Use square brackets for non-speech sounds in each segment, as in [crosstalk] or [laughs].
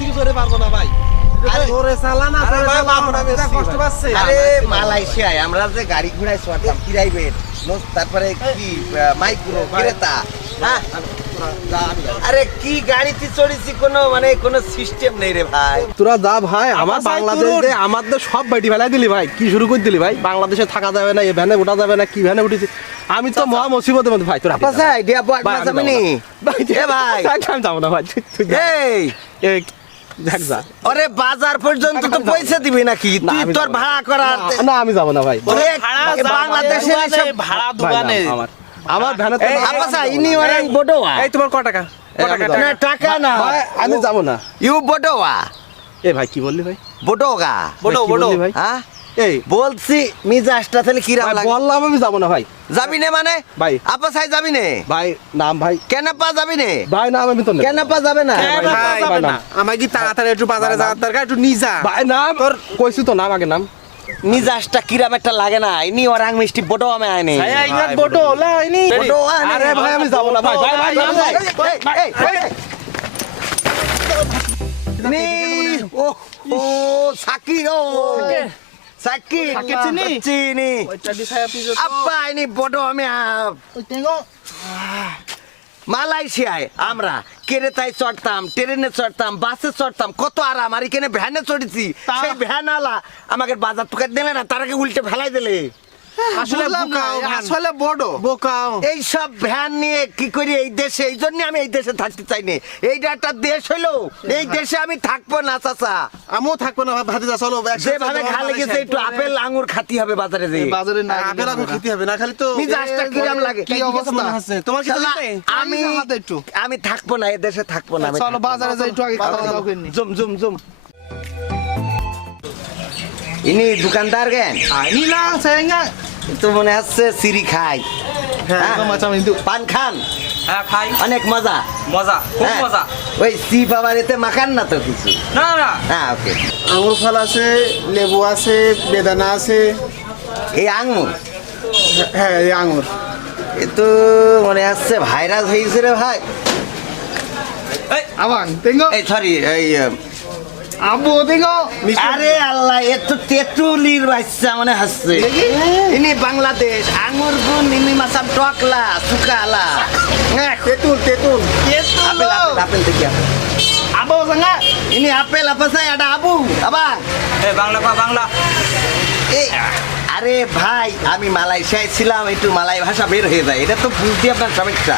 থেকে জোরে পারব না ভাই। আরে জোরে চালা না আরে জোরে ভাই, চালা বাপরে, এটা বেশি কষ্ট ভাই। পাচ্ছে। আরে মালয়েশিয়ায় আমরা যে গাড়ি ঘোড়ায় চড়তাম প্রাইভেট তারপরে কি মাইক্রো ক্রেতা। আরে কি গাড়িতে চড়েছি কোনো মানে কোনো সিস্টেম নেই রে ভাই। তোরা যা ভাই আমার তো সব বাইটি ফেলাই দিলি ভাই। কি শুরু করে দিলি ভাই? বাংলাদেশে থাকা যাবে না এ ভ্যানে ওঠা যাবে না কি ভ্যানে উঠেছি? আমি তো মহা মুসিবতের মধ্যে ভাই তোরা বয় ভাই, ভাই ভাই। আমি যাব না ভাই। এই যা। আরে বাজার পর্যন্ত তো পয়সা দিবি নাকি? তুই তোর ভাড়া করার না, না আমি যাব না ভাই। বাংলাদেশে ভাড়া দোকানে আমার আমার ভ্যানে তো এই, না- আপা সাই ইনি অনেক বড়োয়া। এই তোমার ক টাকা? টাকা না। টাকা না। আমি যাব না। ইউ বড়োয়া। এ ভাই কি বললি ভাই? বড়োগা বড়ো ভাই, বড়ো ভাই হ্যাঁ? এই বলছি মিজাজটা তাহলে কিরাম ভাই, লাগে? বললাম আমি যাব না ভাই। যাবি নে মানে? ভাই। আপা সাই যাবি নে ভাই নাম ভাই। কেন পা যাবি নে ভাই নাম আমি তো কেন পা যাবে না? কেন পা ভাই, যাবে ভাই, না? না। আমার কি তাড়াতাড়ি একটু বাজারে যাওয়ার দরকার? একটু নিজা। ভাই নাম। তোর কইছি তো নাম আগে নাম। মিজাজটা কিরাম একটা লাগে না? ইনি ওরাং মিষ্টি বড়ো আমি আইনি। ভাইয়া বটো আনে। আরে ভাই আমি যাব না ভাই ভাই ভাই ভাই, ভাই। এই, এই, এই, এই। নি, ও ও সাকি ও। সাকি Sakit চিনি? চিনি ওইটা দিছাই আপনি যত আব্বা ইনি বড় আমি। ওই মালয়েশিয়ায় আমরা কেরেতায় চড়তাম ট্রেনে চড়তাম বাসে চড়তাম কত আরাম আর এখানে ভ্যানে চড়েছি সেই ভ্যান আলা আমাকে বাজার টুকা দিলে না তারাকে উল্টে ফেলাই দিলে [laughs] আসলে বুঝলাম না, বোকাও আসলে বড়। বোকাও। এই সব ভ্যান নিয়ে কি করি? এই দেশে এই জন্য আমি এই দেশে থাকতে চাই না এইটা একটা দেশ হলো এই দেশে আমি থাকব না চাচা। আমিও থাকব না ভাতিজা চলো যেভাবে খালে গেছে একটু আপেল আঙুর খাতি হবে বাজারে যে বাজারে না আপেল এখন খেতে হবে না খালি তো মিজাজটা কিরাম লাগে? কি অবস্থা। তোমার কি আমি একটু। আমি থাকব না এই দেশে থাকব না চলো বাজারে যাই একটু আগে খাওয়া দাওয়া করে নি। জুম জুম জুম। ইনি দোকানদার জ্ঞান নীলা সেঙ্গা তো মনে হচ্ছে সিঁড়ি খাই। হ্যাঁ হ্যাঁ। মাচা কিন্তু পান খান? হ্যাঁ খাই। অনেক মজা। মজা খুব হ্যাঁ। মজা। ওই সি বাবার এতে মাখান না তো কিছু? না না। হ্যাঁ ওকে। আঙুর ফল আছে লেবু আছে বেদানা আছে। এই আঙুর? হ্যাঁ এই আঙুর। এ তো মনে হচ্ছে ভাইরাস হয়েছে রে ভাই। আবাং তেঙ্গো? এই সরি এই আবু তেঙ্গো আরে আল্লাহ এ তো তেঁতুলির বাচ্চা মনে হচ্ছে। ইনি বাংলাদেশ আঙুর গুণ ইনি মাসাম টকলা সুকালা হ্যাঁ তেতুল তেতুল। আপেল আপেল আপেল দেখি আপেল। আবু সঙ্গা ইনি আপেল আপাসাই এটা আবু আবার। এই বাংলা কয়া বাংলা। এই আরে ভাই আমি মালয়েশিয়ায় ছিলাম একটু মালাই ভাষা বের হয়ে যায়। এটা তো বুঝতে আপনার সমস্যা।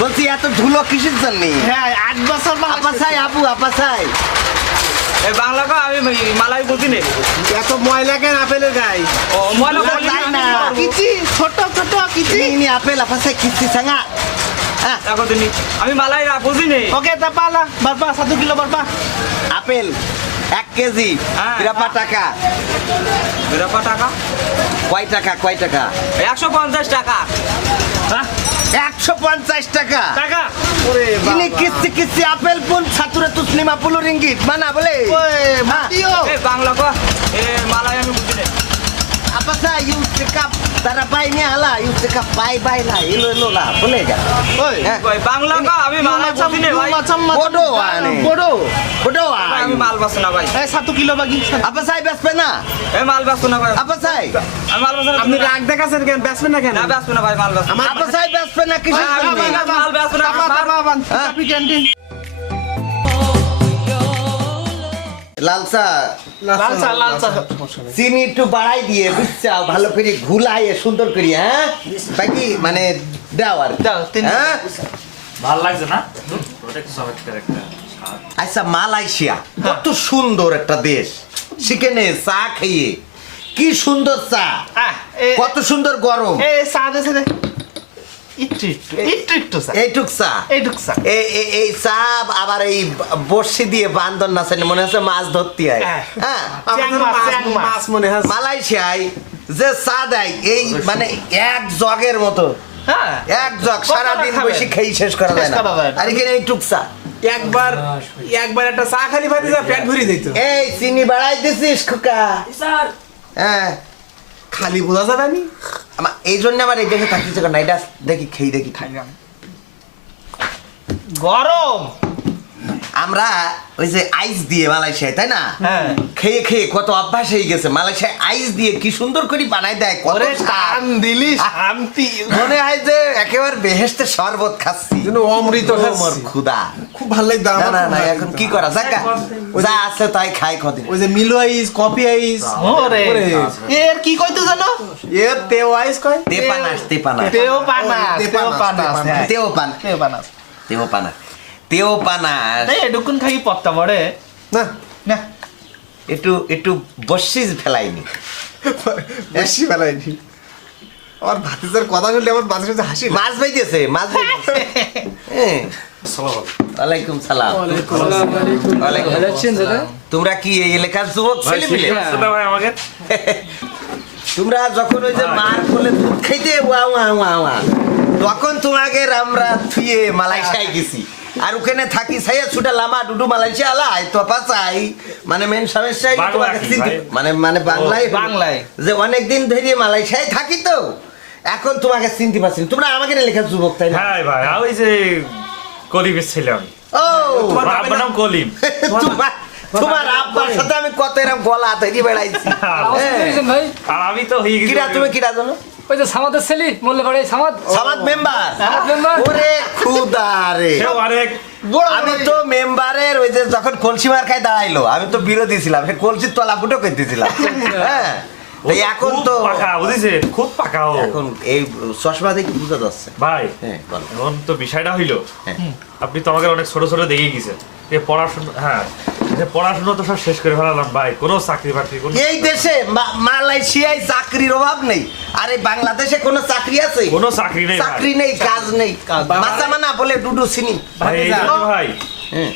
বলছি এত ধুলো কিসের জন্য? হ্যাঁ আট বছর আপাসাই আবু আপাসাই। এই বাংলা কয়া আমি মালাই বুঝি নে। এত ময়লা কেন আপেলের গায়ে? ও ময়লা না, না। কিচি ছোট ছোট কিচি। ইনি আপেল আপাসাই কিচ্ছি সাঙ্গা আমি মালাই বুঝি নে। ওকে তা পালা। বারবা সাতু কিলো বারবা আপেল এক কেজি। হ্যাঁ। বিরাপা টাকা। বেরোপা টাকা? কয় টাকা কয় টাকা? একশো পঞ্চাশ টাকা। হ্যাঁ একশো পঞ্চাশ টাকা। টাকা? ইনি কিস্তি কিস্তি আপেল পুন ছাতুরে তুসলিমা পুলু রিঙ্গিত মানা বলে। এই বাংলা কয়া এ মালাই আমি বুঝি নে apa sa yung sikap tarapay niya ala yung sikap bye bye la ilo ilo la boleh ka ওই হ্যাঁ ওই বাংলা কয়া আমি মালাই বুঝি নে ভাই Bodoh, ane. বড় bodoh ভাই, আমি ah মাল বাসু না ভাই এই সাতু কিলো বাকি apa say best pena এই মাল বাসু না ভাই apa say আমি মাল বাসু না আপনি রাগ দেখাছেন কেন বেসবেন না কেন না বাসু না ভাই মাল বাসু না। kisah Ah, ini abang, abang. মাল বেচবো না, আমার। হ্যাঁ? আপনি ক্যান্টিন লালসা। লালচা লালচা চিনি একটু বাড়াই দিয়ে বুঝছাও ভালো করে ঘুলাইয়ে সুন্দর করে হ্যাঁ? বাকি মানে দাও আর। হ্যাঁ? ভালো লাগছে না। আচ্ছা মালয়েশিয়া। কত সুন্দর একটা দেশ। সেখানে চা খেয়ে। কি সুন্দর চা। কত সুন্দর গরম। এ চা দেছে দে। একটু একটু একটু একটু চা এইটুক চা এইটুক চা এই এই- এই আবার এই বর্ষি দিয়ে বান্দর নাচানি মনে হচ্ছে মাছ ধরতে হয়। হ্যাঁ। হ্যাঁ মাছ, মনে হয় মালয়েশিয়ায় যে চা দেয় এই মানে এক জগের মতো। হ্যাঁ। এক জগ সারাদিন বসে খেয়ে শেষ করা যায় না। আর এখানে এইটুক চা। একবার একবার একটা চা খালি দিলে পেট ভরে দিত এই চিনি বাড়াই দিছিস খোকা। হ্যাঁ। খালি বোঝা যাবে নি? আমার এই জন্য আমার এই দেশে থাকতে করে না। এটা দেখি খেয়ে দেখি খাই। গরম! আমরা ওই যে আইস দিয়ে মালয়েশিয়ায় তাই না? হ্যাঁ। খেয়ে খেয়ে কত অভ্যাস হয়ে গেছে। মালয়েশিয়ায় আইস দিয়ে কি সুন্দর করে বানাই দেয় কত টান দিলি শান্তি। মনে হয় যে একেবারে বেহেস্তে শরবত খাচ্ছি। অমৃত ও খাচ্ছি। মোর ক্ষুদা খুব ভালো লাগতো না না না এখন কি করা যাক গা। যা আছে তাই খাই কদিন ওই যে মিলো আইস কফি আইস। ওরে। এর কি কইতো জানো? এ তেও আইস কয়? তেপানাস তেপানাস তেও পানাস তেও পানাস। হ্যাঁ। তেও পান তেও পানাস তেও পানাস তেও পানাস এই এডুকুন খাই পত্তা পড়ে। না। না। একটু একটু বসিস ফেলাইনি। [laughs] বেশি বেলা আইনি আমার ভাতিজার কথা শুনলে আমার মাঝে মাঝে হাসি। মাছ বাইতেছে মাছ বাইতেছে। [laughs] হ্যাঁ। ওয়ালাইকুম সালাম। তোমরা কি এই এলাকার যুবক ছেলে ভাই আমাকে? তোমরা যখন ওই যে মার কোলে দুধ খাইতে ওয়া ওয়া ওয়া ওয়া তখন তোমাকে আমরা থুয়ে মালয়েশিয়ায় গেছি। আর ওখানে থাকি সাইয়া ছুটা লামা ডুডু মালয়েশিয়া আলা আই তো পাচাই মানে মেন সমস্যাই তোমাকে ভাই? মানে মানে বাংলায়? বাংলায়। যে অনেক দিন ধরে মালয়েশিয়ায় থাকি তো এখন তোমাকে চিনতে পারছি তোমরা আমাকে লেখা যুবক তাই না? হ্যাঁ ভাই। ওই যে কলিমের ছেলে আমি ও আমার নাম কলিম। [laughs] তোমার তোমার আব্বার সাথে আমি কত এরকম গলা তৈরি বেড়াইছি। [laughs] হ্যাঁ। আর আমি তো হয়ে গেছি কিরা তুমি কিরা জানো? ওই যে সামাদের ছেলে মল্লে বাড়ি সামাদ। মেম্বার। সামাদ member? ওরে খুদা রে। আরেক আমি তো মেম্বারের ওই যে যখন কলসি মার খাই দাঁড়াইলো আমি তো বিরোধী ছিলাম কলসির তলা ফুটো করতেছিলাম হ্যাঁ। এই এখন তো পাকা বুঝেছে? খুব পাকা এখন এই চশমা দেখে বোঝা যাচ্ছে। ভাই হ্যাঁ এখন তো বিষয়টা হইল হ্যাঁ। আপনি তো আমাকে অনেক ছোট ছোট দেখে গেছেন। যে পড়াশোনা হ্যাঁ যে পড়াশোনা তো সব শেষ করে ফেলালাম ভাই। কোনো চাকরি বাকরি কোনো এই দেশে মালয়েশিয়ায় চাকরির অভাব নেই। আর বাংলাদেশে কোনো চাকরি আছে? কোনো চাকরি নেই চাকরি নেই কাজ নেই। বাচ্চা মানা বলে ডুডু চিনি। ভাই ভাই হ্যাঁ।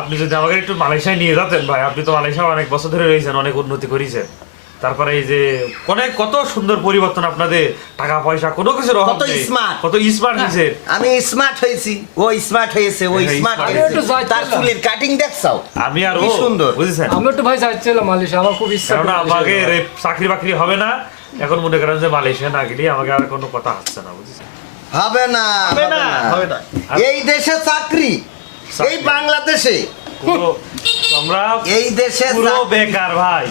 আপনি যদি আমাকে একটু মালয়েশিয়ায় নিয়ে যেতেন ভাই আপনি তো মালয়েশিয়া অনেক বছর ধরে রয়েছেন অনেক উন্নতি করেছেন। তারপরে এই যে অনেক কত সুন্দর পরিবর্তন আপনাদের টাকা পয়সা কোনো কিছুর অভাব কত smart। কত স্মার্ট হয়েছে। আমি স্মার্ট হয়েছি ও স্মার্ট হয়েছে ও হ্যাঁ, স্মার্ট হয়েছে। তার চুলের কাটিং দেখছাও? আমি আর ও সুন্দর। বুঝেছেন? আমি একটু ভাই চাইছিলাম মালয়েশিয়া আমার খুব ইচ্ছা কেননা করে আমাকে চাকরি বাকরি হবে না। এখন মনে করেন যে মালয়েশিয়া না গেলে আমাকে আর কোনো কথা হচ্ছে না বুঝেছেন? হবে না হবে না হবে না। এই দেশে চাকরি এই বাংলাদেশে। আমরা এই দেশে পুরো। বেকার ভাই।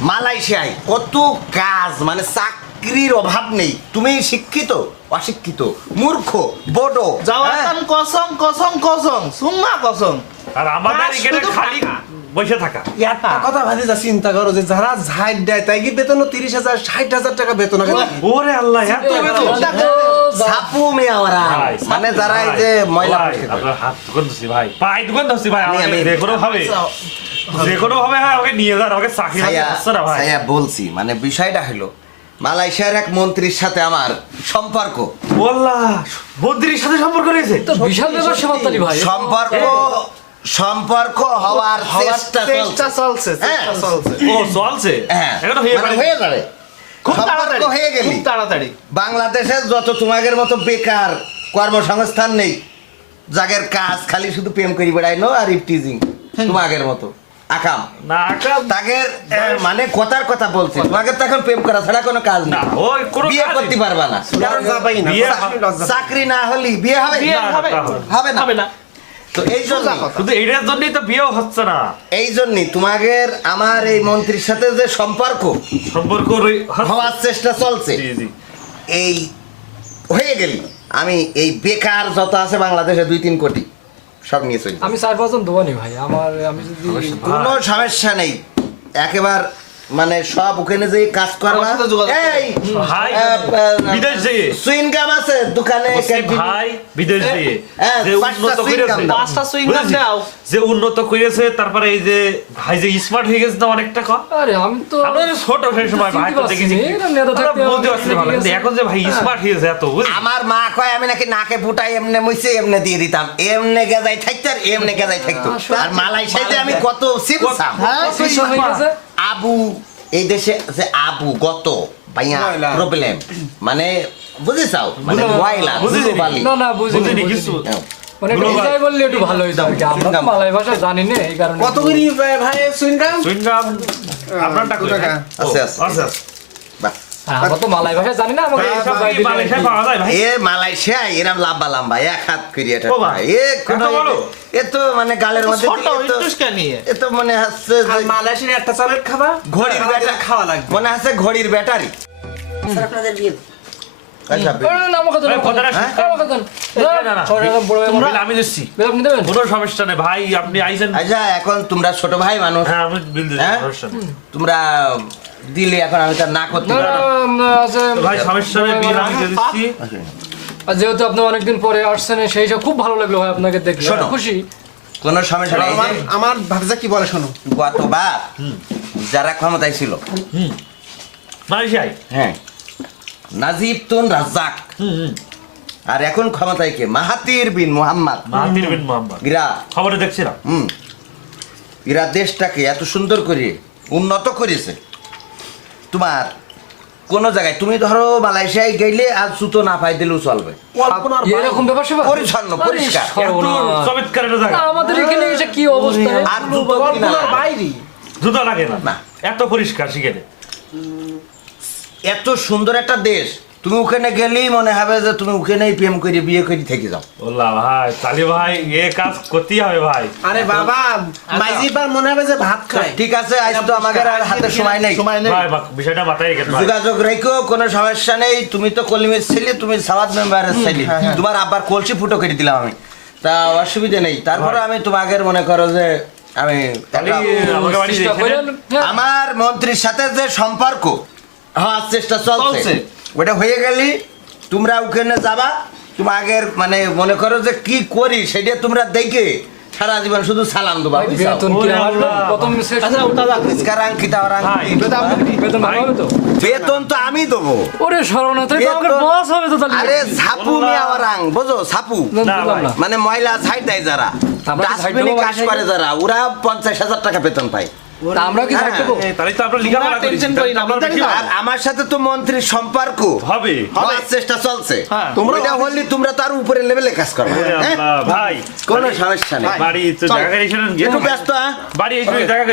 মালয়েশিয়ায় কত কাজ মানে চাকরির অভাব নেই। তুমি শিক্ষিত? অশিক্ষিত? মূর্খ? বড়? যাওয়াতান কসম কসম কসম। সুম্মা কসম। আর আমাদের এখানে খালি বসে থাকা। একটা কথা ভাবি যা চিন্তা করো যে যারা ঝাইট দেয় তাই কি বেতন তিরিশ হাজার ষাট হাজার টাকা বেতন আছে? ওরে আল্লাহ এত বেতন? সাপু মানে যারা এই যে ময়লা আপনার হাত দোকান ধরছি ভাই। পায়ে দোকান ধরছি ভাই আমি- আমি- যে কোনো ভাবে হয় আমাকে নিয়ে যান আমাকে চাকরি হচ্ছে না ভাই? ছায়া বলছি মানে বিষয়টা হলো মালয়েশিয়ার এক মন্ত্রীর সাথে আমার সম্পর্ক। মন্ত্রীর সাথে সম্পর্ক রয়েছে? তো বিশাল ব্যাপার সেবাতালি ভাই। সম্পর্ক সম্পর্ক হওয়ার চেষ্টা চেষ্টা চলছে চলছে। হ্যাঁ। ও চলছে? হ্যাঁ। হয়ে মানে হয়ে যাবে। খুব তাড়াতাড়ি হয়ে গেলি। খুব তাড়াতাড়ি। বাংলাদেশে যত তোমাদের মতো বেকার কর্মসংস্থান নেই যাদের কাজ খালি শুধু প্রেম করি বেড়াই নো আর ইফটিজিং তোমাদের মতো। আকাম। না আকাম তাগের মানে কথার কথা বলছি। তোমাদের তো এখন প্রেম করা ছাড়া কোনো কাজ না ওই কোনো বিয়ে করতে। পারবা না। লজ্জা পাই না চাকরি না হলে বিয়ে হবে? বিয়ে হবে? হবে। না। হবে না। তো এই জন্য শুধু এইটার জন্যই তো বিয়েও হচ্ছে না। এই জন্যই তোমাদের আমার এই মন্ত্রীর সাথে যে সম্পর্ক সম্পর্ক হওয়ার চেষ্টা চলছে। জি জি। এই হয়ে গেলি। আমি এই বেকার যত আছে বাংলাদেশে দুই তিন কোটি। সব নিয়ে চলি। আমি চার পাঁচজন দোয়ানি ভাই। আমার আমি যদি কোনো সমস্যা নেই। একেবার মানে সব ওখানে যে কাজ করবা। এই ভাই বিদেশ সুইনগাম আছে দোকানে। ভাই বিদেশ দিয়ে হ্যাঁ, যে উন্নত করেছে পাঁচটা বুঝেছি? দাও। যে উন্নত করেছে তারপরে এই যে ভাই যে স্মার্ট হয়ে গেছে না অনেকটা কম? আরে আমি তো আমরা ছোট সেই সময় ভাই তো দেখেছি বলতে পারছি ভালো কিন্তু এখন যে ভাই স্মার্ট হয়েছে এত আমার মা কয় আমি নাকি নাকে ফুটাই এমনে মুইছে এমনে দিয়ে দিতাম। এমনে গেজাই থাকতো আর এমনে গেজাই থাকতো। আর মালয়েশিয়াতে আমি কত সিমসাম হ্যাঁ হয়ে আবু এই দেশে যে আবু গত ভাইয়া প্রবলেম মানে বুঝেছাও? মানে ময়লা বুঝেছি। না না বুঝিনি। কিছু। হ্যাঁ। মানে বললে একটু ভালো হইতো আর কি। আমরা তো মালয় ভাষা জানি না এই কারণে কত করি ভাই সুইনগাম সুইংগাম আপনারটা টাকা। আছে, আছে। আমরা তো মালাই ভাষা জানি না আমাকে ভাই, এইসব এসব গাই কি দিলে মালয়েশিয়ায় কি? পাওয়া যায় ভাই। এ মালয়েশিয়ায় এরম লাম্বা লাম্বা এক হাত করি এটা এ কোনো এত এ তো মানে গালের মধ্যে ছোট ইটুসকা নিয়ে? এ তো মনে হচ্ছে মালয়েশিয়ার একটা চকলেট খাবা ঘড়ির ব্যাটারি। খাওয়া লাগবে। মনে হচ্ছে ঘড়ির ব্যাটারি। আচ্ছা তোমরা আচ্ছা ছোট ভাই মানুষ। হ্যাঁ আমি বিল দিচ্ছি হ্যাঁ? তোমরা দিলে এখন আমি তার না করতে। ভাই সমস্যা দিচ্ছি। যেহেতু আপনি অনেকদিন পরে আসছেন সেই হিসাবে খুব ভালো লাগল ভাই আপনাকে শোনো। খুশি। কোনো সমস্যা নেই। আমার ভাবজা কি বলে শোনো? গতবার যারা ক্ষমতায় ছিল। মালয়েশিয়ায় হ্যাঁ। নাজিব তুন রাজ্জাক। আর এখন ক্ষমতায় কে? Mahathir bin Mohamad. Mahathir bin Mohamad. Ira. খবরে দেখছিলাম। হুম। এরা দেশটাকে এত সুন্দর করে উন্নত করেছে। তোমার কোন জায়গায় তুমি ধরো মালয়েশিয়ায় গেলে আর সুতো না পাই দিলেও চলবে। এরকম ব্যাপার স্যাপার? পরিচ্ছন্ন, পরিষ্কার। এত চমৎকার একটা জায়গা আমাদের এখানে এসে কি অবস্থা? আর জুতো কিনা বাইরে। জুতো লাগে না। না। এত পরিষ্কার এত সুন্দর একটা দেশ। তুমি ওখানে গেলেই মনে হবে যে তুমি ওখানেই প্রেম করে বিয়ে করে থেকে যাও। বললাম ভাই তালি ভাই এ কাজ করতেই হবে ভাই। আরে বাবা মাইজিবার মনে হবে যে ভাত খায়। ঠিক আছে আজ তো আমাদের আর হাতে সময় নেই। সময় নেই। ভাই বিষয়টা মাথায় ভাই। যোগাযোগ রেখো কোনো সমস্যা নেই। তুমি তো কলিমের ছেলে তুমি সাবাদ মেম্বারের ছেলে। তোমার আব্বার কলসি ফুটো করে দিলাম আমি। তা অসুবিধা নেই। তারপরে আমি তোমাকে মনে করো যে আমি হ্যাঁ। আমার মন্ত্রীর সাথে যে সম্পর্ক হওয়ার চেষ্টা চলছে। চলছে। ওটা হয়ে গেলি তোমরা ওখানে যাবা তোমাদের মানে মনে করো যে কি করি সেটা তোমরা দেখে সারা জীবন শুধু সালাম দেবা বেতন আচ্ছা ভাই, বেতন তো? আমি দেবো। ওরে হবে তো আরে ছাপু মিয়াওয়ারাং বুঝো? ছাপু। মানে ময়লা ছাইড দেয় যারা। ডাস্টবিনে কাজ করে যারা ওরা পঞ্চাশ হাজার টাকা বেতন পায়। তা কি হ্যাঁ। আমার সাথে তো মন্ত্রীর সম্পর্ক। হবে। চেষ্টা চলছে। হ্যাঁ। তোমরা হলে তোমরা তার উপরে লেভেলে কাজ হ্যাঁ? ভাই। কোনো সমস্যা নেই। বাড়ি করে। একটু ব্যস্ত হ্যাঁ? বাড়ি জায়গা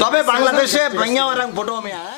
তবে বাংলাদেশে ভাইয়া ওরাং বড় মেয়া হ্যাঁ?